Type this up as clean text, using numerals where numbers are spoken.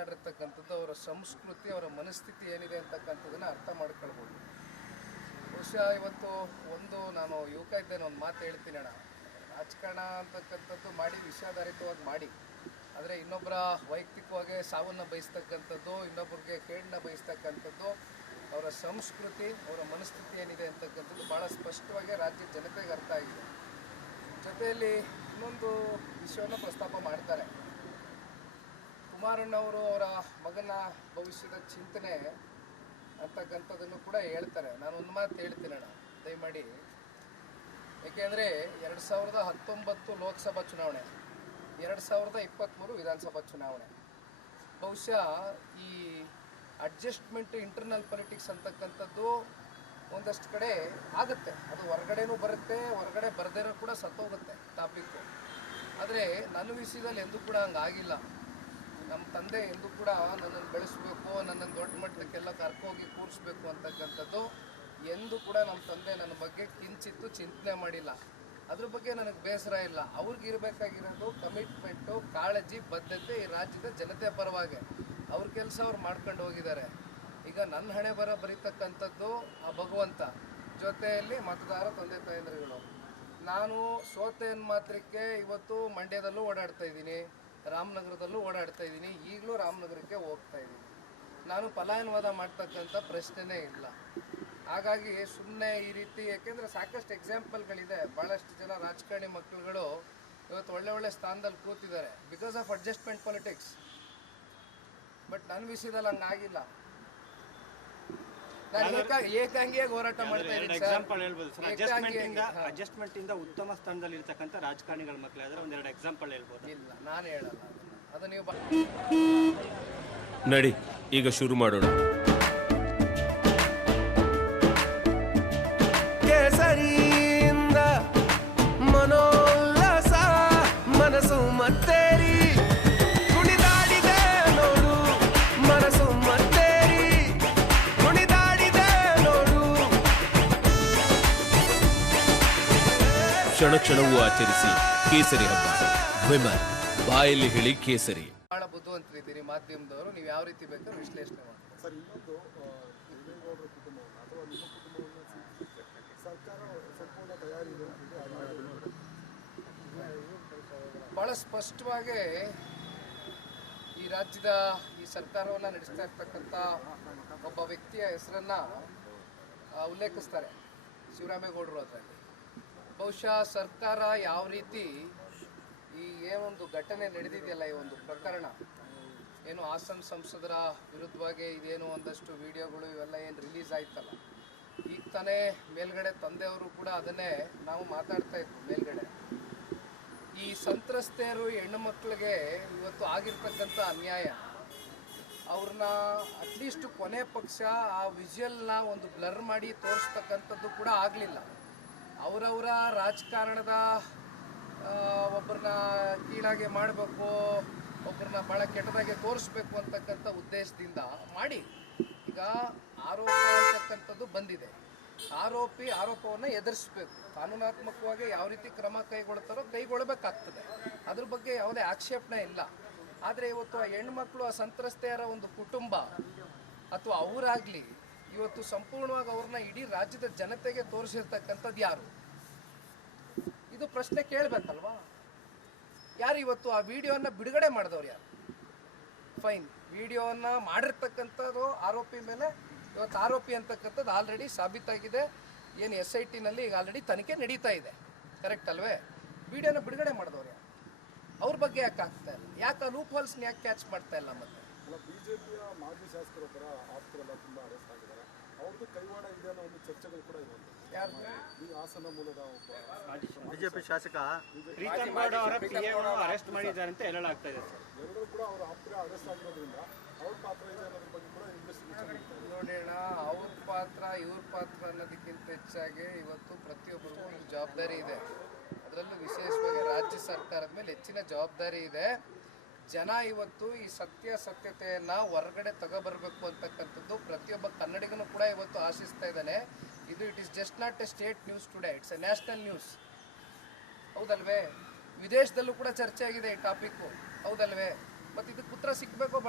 ಮಾತನಾಡಿರ್ತಕ್ಕಂಥದ್ದು ಅವರ ಸಂಸ್ಕೃತಿ, ಅವರ ಮನಸ್ಥಿತಿ ಏನಿದೆ ಅಂತಕ್ಕಂಥದ್ದನ್ನು ಅರ್ಥ ಮಾಡ್ಕೊಳ್ಬೋದು. ಬಹುಶಃ ಇವತ್ತು ನಾನು ಯುವಕ ಇದ್ದೇನೆ, ಒಂದು ಮಾತು ಹೇಳ್ತೀನಿ ಅಣ್ಣ, ರಾಜಕಾರಣ ಅಂತಕ್ಕಂಥದ್ದು ಮಾಡಿ ವಿಷಾಧಾರಿತವಾಗಿ ಮಾಡಿ, ಆದರೆ ಇನ್ನೊಬ್ಬರ ವೈಯಕ್ತಿಕವಾಗಿ ಸಾವನ್ನು ಬಯಸ್ತಕ್ಕಂಥದ್ದು, ಇನ್ನೊಬ್ಬರಿಗೆ ಕೇಡನ್ನ ಬಯಸ್ತಕ್ಕಂಥದ್ದು, ಅವರ ಸಂಸ್ಕೃತಿ, ಅವರ ಮನಸ್ಥಿತಿ ಏನಿದೆ ಅಂತಕ್ಕಂಥದ್ದು ಭಾಳ ಸ್ಪಷ್ಟವಾಗಿ ರಾಜ್ಯದ ಜನತೆಗೆ ಅರ್ಥ ಆಗಿದೆ. ಜೊತೆಯಲ್ಲಿ ಇನ್ನೊಂದು ವಿಷಯವನ್ನು ಪ್ರಸ್ತಾಪ ಮಾಡ್ತಾರೆ. ಕುಮಾರಣ್ಣವರು ಅವರ ಮಗನ ಭವಿಷ್ಯದ ಚಿಂತನೆ ಅಂತಕ್ಕಂಥದ್ದನ್ನು ಕೂಡ ಹೇಳ್ತಾರೆ. ನಾನು ಒಂದು ಮಾತು ಹೇಳ್ತೀನಿ ಅಣ್ಣ, ದಯಮಾಡಿ. ಏಕೆಂದರೆ 2019 ಲೋಕಸಭಾ ಚುನಾವಣೆ, 2023 ವಿಧಾನಸಭಾ ಚುನಾವಣೆ, ಬಹುಶಃ ಈ ಅಡ್ಜಸ್ಟ್ಮೆಂಟ್ ಇಂಟರ್ನಲ್ ಪೊಲಿಟಿಕ್ಸ್ ಅಂತಕ್ಕಂಥದ್ದು ಒಂದಷ್ಟು ಕಡೆ ಆಗುತ್ತೆ. ಅದು ಹೊರಗಡೆನೂ ಬರುತ್ತೆ, ಹೊರಗಡೆ ಬರದೇನೂ ಕೂಡ ಸತ್ತೋಗುತ್ತೆ ಟಾಪಿಕ್ಕು. ಆದರೆ ನನ್ನ ವಿಷಯದಲ್ಲಿ ಎಂದೂ ಕೂಡ ಹಂಗಾಗಿಲ್ಲ. ನಮ್ಮ ತಂದೆ ಎಂದೂ ಕೂಡ ನನ್ನನ್ನು ಬೆಳೆಸಬೇಕು, ನನ್ನನ್ನು ದೊಡ್ಡ ಮಟ್ಟಕ್ಕೆಲ್ಲ ಕರ್ಕೋಗಿ ಕೂರಿಸ್ಬೇಕು ಅಂತಕ್ಕಂಥದ್ದು ಎಂದೂ ಕೂಡ ನಮ್ಮ ತಂದೆ ನನ್ನ ಬಗ್ಗೆ ಕಿಂಚಿತ್ತು ಚಿಂತನೆ ಮಾಡಿಲ್ಲ. ಅದ್ರ ಬಗ್ಗೆ ನನಗೆ ಬೇಸರ ಇಲ್ಲ. ಅವ್ರಿಗಿರಬೇಕಾಗಿರೋದು ಕಮಿಟ್ಮೆಂಟು, ಕಾಳಜಿ, ಬದ್ಧತೆ ಈ ರಾಜ್ಯದ ಜನತೆ ಪರವಾಗಿ. ಅವ್ರ ಕೆಲಸ ಅವ್ರು ಮಾಡ್ಕೊಂಡು ಹೋಗಿದ್ದಾರೆ. ಈಗ ನನ್ನ ಹಣೆ ಬರೀತಕ್ಕಂಥದ್ದು ಆ ಭಗವಂತ, ಜೊತೆಯಲ್ಲಿ ಮತದಾರ ತಂದೆ ತಾಯಂದ್ರುಗಳು. ನಾನು ಸೋತೆ ಮಾತ್ರಕ್ಕೆ ಇವತ್ತು ಮಂಡ್ಯದಲ್ಲೂ ಓಡಾಡ್ತಾ ಇದ್ದೀನಿ, ರಾಮನಗರದಲ್ಲೂ ಓಡಾಡ್ತಾ ಇದ್ದೀನಿ, ಈಗಲೂ ರಾಮನಗರಕ್ಕೆ ಹೋಗ್ತಾ ಇದ್ದೀನಿ. ನಾನು ಪಲಾಯನವಾದ ಮಾಡ್ತಕ್ಕಂಥ ಪ್ರಶ್ನೆನೇ ಇಲ್ಲ. ಹಾಗಾಗಿ ಸುಮ್ಮನೆ ಈ ರೀತಿ, ಯಾಕೆಂದರೆ ಸಾಕಷ್ಟು ಎಕ್ಸಾಂಪಲ್ಗಳಿದೆ. ಭಾಳಷ್ಟು ಜನ ರಾಜಕಾರಣಿ ಮಕ್ಕಳುಗಳು ಇವತ್ತು ಒಳ್ಳೆ ಸ್ಥಾನದಲ್ಲಿ ಕೂತಿದ್ದಾರೆ because of adjustment politics. But ನನ್ನ ವಿಷಯದಲ್ಲಿ ಹಂಗಾಗಿಲ್ಲ. ನಾನು ಏಕಾಂಗಿಯಾಗಿ ಹೋರಾಟ ಮಾಡ್ತಾ ಇದ್ದೀನಿ. ಎಕ್ಸಾಂಪಲ್ ಹೇಳ್ಬೋದು ಸರ್, ಅಡ್ಜಸ್ಟ್ಮೆಂಟ್ ಇಂದ ಉತ್ತಮ ಸ್ಥಾನದಲ್ಲಿ ಇರ್ತಕ್ಕಂಥ ರಾಜಕಾರಣಿಗಳ ಮಕ್ಕಳಾದ್ರೆ ಒಂದೆರಡು ಎಕ್ಸಾಂಪಲ್ ಹೇಳ್ಬೋದು. ಇಲ್ಲ, ನಾನು ಹೇಳಲ್ಲ ಅದು ನೀವು ನಡಿ ಈಗ ಶುರು ಮಾಡೋಣ. ಕೇಸರಿಯಿಂದ ಮನೋಲ್ಲಾಸ ಮನಸ್ಸು ಮತ್ತೇರಿ ಕುಣಿದಾಡಿದೆ ನೋಡು, ಮನಸ್ಸು ಮತ್ತೇರಿ ಕುಣಿದಾಡಿದೆ ನೋಡು. ಕ್ಷಣ ಕ್ಷಣವೂ ಆಚರಿಸಿ ಕೇಸರಿ ಹಬ್ಬ. ವಿಮಲ್ ಬಾಯಲ್ಲಿ ಹೇಳಿ ಕೇಸರಿ. ಬಹಳ ಬುದ್ಧಿವಂತರಿದ್ದೀರಿ ಮಾಧ್ಯಮದವರು, ನೀವು ಯಾವ ರೀತಿ ಬೇಕಾದ್ರೂ ವಿಶ್ಲೇಷಣೆ ಮಾಡಿ. ಸರ್, ಇನ್ನೊಂದು ದೇವೇಗೌಡರ ಕುಟುಂಬವನ್ನು ಅಥವಾ ನಿಮ್ಮ ಕುಟುಂಬವನ್ನು ಸರ್ಕಾರ ಸಂಪೂರ್ಣ ತಯಾರಿ ಇದೆ. ಭಾಳ ಸ್ಪಷ್ಟವಾಗಿ ಈ ರಾಜ್ಯದ ಈ ಸರ್ಕಾರವನ್ನು ನಡೆಸ್ತಾ ಇರ್ತಕ್ಕಂಥ ಒಬ್ಬ ವ್ಯಕ್ತಿಯ ಹೆಸರನ್ನು ಉಲ್ಲೇಖಿಸ್ತಾರೆ, ಶಿವರಾಮೇಗೌಡರು. ಅದರಲ್ಲಿ ಬಹುಶಃ ಸರ್ಕಾರ ಯಾವ ರೀತಿ ಈ ಏನೊಂದು ಘಟನೆ ನಡೆದಿದೆಯಲ್ಲ, ಈ ಒಂದು ಪ್ರಕರಣ ಏನು ಹಾಸನ ಸಂಸದರ ವಿರುದ್ಧವಾಗಿ ಇದೇನು ಒಂದಷ್ಟು ವಿಡಿಯೋಗಳು ಇವೆಲ್ಲ ಏನು ರಿಲೀಸ್ ಆಯ್ತಲ್ಲ, ಈಗ ತಾನೇ ಮೇಲ್ಗಡೆ ತಂದೆಯವರು ಕೂಡ ಅದನ್ನೇ ನಾವು ಮಾತಾಡ್ತಾ ಇದ್ವಿ. ಮೇಲ್ಗಡೆ ಈ ಸಂತ್ರಸ್ತೆಯರು ಹೆಣ್ಣು ಮಕ್ಕಳಿಗೆ ಇವತ್ತು ಆಗಿರ್ತಕ್ಕಂಥ ಅನ್ಯಾಯ, ಅವ್ರನ್ನ ಅಟ್ಲೀಸ್ಟ್ ಕೊನೆ ಪಕ್ಷ ಆ ವಿಜುವಲ್ನ ಒಂದು ಬ್ಲರ್ ಮಾಡಿ ತೋರಿಸ್ತಕ್ಕಂಥದ್ದು ಕೂಡ ಆಗಲಿಲ್ಲ. ಅವರವರ ರಾಜಕಾರಣದ ಒಬ್ಬರನ್ನ ಕೀಳಾಗೆ ಮಾಡಬೇಕು, ಒಬ್ಬರನ್ನ ಭಾಳ ಕೆಟ್ಟದಾಗೆ ತೋರಿಸ್ಬೇಕು ಅಂತಕ್ಕಂಥ ಉದ್ದೇಶದಿಂದ ಮಾಡಿ. ಈಗ ಆರೋಪ ಅಂತಕ್ಕಂಥದ್ದು ಬಂದಿದೆ, ಆರೋಪವನ್ನು ಎದುರಿಸಬೇಕು. ಕಾನೂನಾತ್ಮಕವಾಗಿ ಯಾವ ರೀತಿ ಕ್ರಮ ಕೈಗೊಳ್ತಾರೋ ಕೈಗೊಳ್ಳಬೇಕಾಗ್ತದೆ, ಅದ್ರ ಬಗ್ಗೆ ಯಾವುದೇ ಆಕ್ಷೇಪಣೆ ಇಲ್ಲ. ಆದರೆ ಇವತ್ತು ಆ ಹೆಣ್ಮಕ್ಳು, ಆ ಸಂತ್ರಸ್ತೆಯರ ಒಂದು ಕುಟುಂಬ ಅಥವಾ ಅವರಾಗಲಿ ಇವತ್ತು ಸಂಪೂರ್ಣವಾಗಿ ಅವ್ರನ್ನ ಇಡೀ ರಾಜ್ಯದ ಜನತೆಗೆ ತೋರಿಸಿರ್ತಕ್ಕಂಥದ್ದು ಯಾರು? ಇದು ಪ್ರಶ್ನೆ ಕೇಳಬೇಕಲ್ವಾ? ಯಾರು ಇವತ್ತು ಆ ವಿಡಿಯೋನ ಬಿಡುಗಡೆ ಮಾಡಿದವ್ರು ಯಾರು? ಫೈನ್, ವಿಡಿಯೋನ ಮಾಡಿರ್ತಕ್ಕಂಥದ್ದು ಆರೋಪಿ ಮೇಲೆ ಇವತ್ತು ಆರೋಪಿ ಅಂತಕ್ಕಂಥದ್ದು ಆಲ್ರೆಡಿ ಸಾಬೀತಾಗಿದೆ. ಏನು SITನಲ್ಲಿ ಈಗ ಆಲ್ರೆಡಿ ತನಿಖೆ ನಡೀತಾ ಇದೆ, ಕರೆಕ್ಟ್ ಅಲ್ವೇ? ವಿಡಿಯೋನ ಬಿಡುಗಡೆ ಮಾಡಿದವ್ರು ಯಾರು? ಅವ್ರ ಬಗ್ಗೆ ಯಾಕೆ ಆಗ್ತಾ ಇಲ್ಲ? ಯಾಕೆ ಆ ಲೂಪ್ ಹೋಲ್ಸ್ನ ಯಾಕೆ ಕ್ಯಾಚ್ ಮಾಡ್ತಾ ಇಲ್ಲ? ಮತ್ತೆ ಬಿಜೆಪಿಯ ಮಾಜಿ ಶಾಸಕರೊಬ್ಬರ ಆಪ್ತರೆಲ್ಲ ತುಂಬ ಅರೆಸ್ಟ್ ಆಗಿದ್ದಾರೆ, ಅವ್ರದ್ದು ಕೈವಾಡ ಇದೆ ಅನ್ನೋ ಒಂದು ಚರ್ಚೆಗಳು ಕೂಡ ಇರುವಂಥದ್ದು. ಯಾರು? ಈ ಹಾಸನ ಮೂಲದ ಒಬ್ಬ ಬಿಜೆಪಿ ಶಾಸಕ ಪ್ರೀತಮ್ ಗೌಡ ಅವರ ಅರೆಸ್ಟ್ ಮಾಡಿದ್ದಾರೆ ಅಂತ ಹೇಳಲಾಗ್ತಾ ಇದೆ ಸರ್. ಎಲ್ಲರೂ ಕೂಡ ಅವರ ಆಪ್ತರ ಅರೆಸ್ಟ್ ಆಗಿರೋದ್ರಿಂದ ಅವ್ರ ಪಾತ್ರ ಇದೆ ಅನ್ನೋದ್ರ ಬಗ್ಗೆ ಕೂಡ ಇನ್ವೆಸ್ಟಿಗೇಷನ್ ನೋಡೋಣ. ಅವ್ರ ಪಾತ್ರ ಇವ್ರ ಪಾತ್ರ ಅನ್ನೋದಕ್ಕಿಂತ ಹೆಚ್ಚಾಗಿ ಇವತ್ತು ಪ್ರತಿಯೊಬ್ಬರಿಗೂ ಒಂದು ಜವಾಬ್ದಾರಿ ಇದೆ. ಅದರಲ್ಲೂ ವಿಶೇಷವಾಗಿ ರಾಜ್ಯ ಸರ್ಕಾರದ ಮೇಲೆ ಹೆಚ್ಚಿನ ಜವಾಬ್ದಾರಿ ಇದೆ. ಜನ ಇವತ್ತು ಈ ಸತ್ಯತೆಯನ್ನು ಹೊರಗಡೆ ತಗೊಬರ್ಬೇಕು ಅಂತಕ್ಕಂಥದ್ದು ಪ್ರತಿಯೊಬ್ಬ ಕನ್ನಡಿಗನೂ ಕೂಡ ಇವತ್ತು ಆಶಿಸ್ತಾ ಇದ್ದಾನೆ. It is just not a state news today, it's a national news. ಹೌದಲ್ವೇ? ವಿದೇಶದಲ್ಲೂ ಕೂಡ ಚರ್ಚೆ ಆಗಿದೆ ಈ ಟಾಪಿಕ್ಕು, ಹೌದಲ್ವೇ? ಮತ್ತು ಇದಕ್ಕೆ ಉತ್ತರ ಸಿಗಬೇಕೋ ಬೇಡ?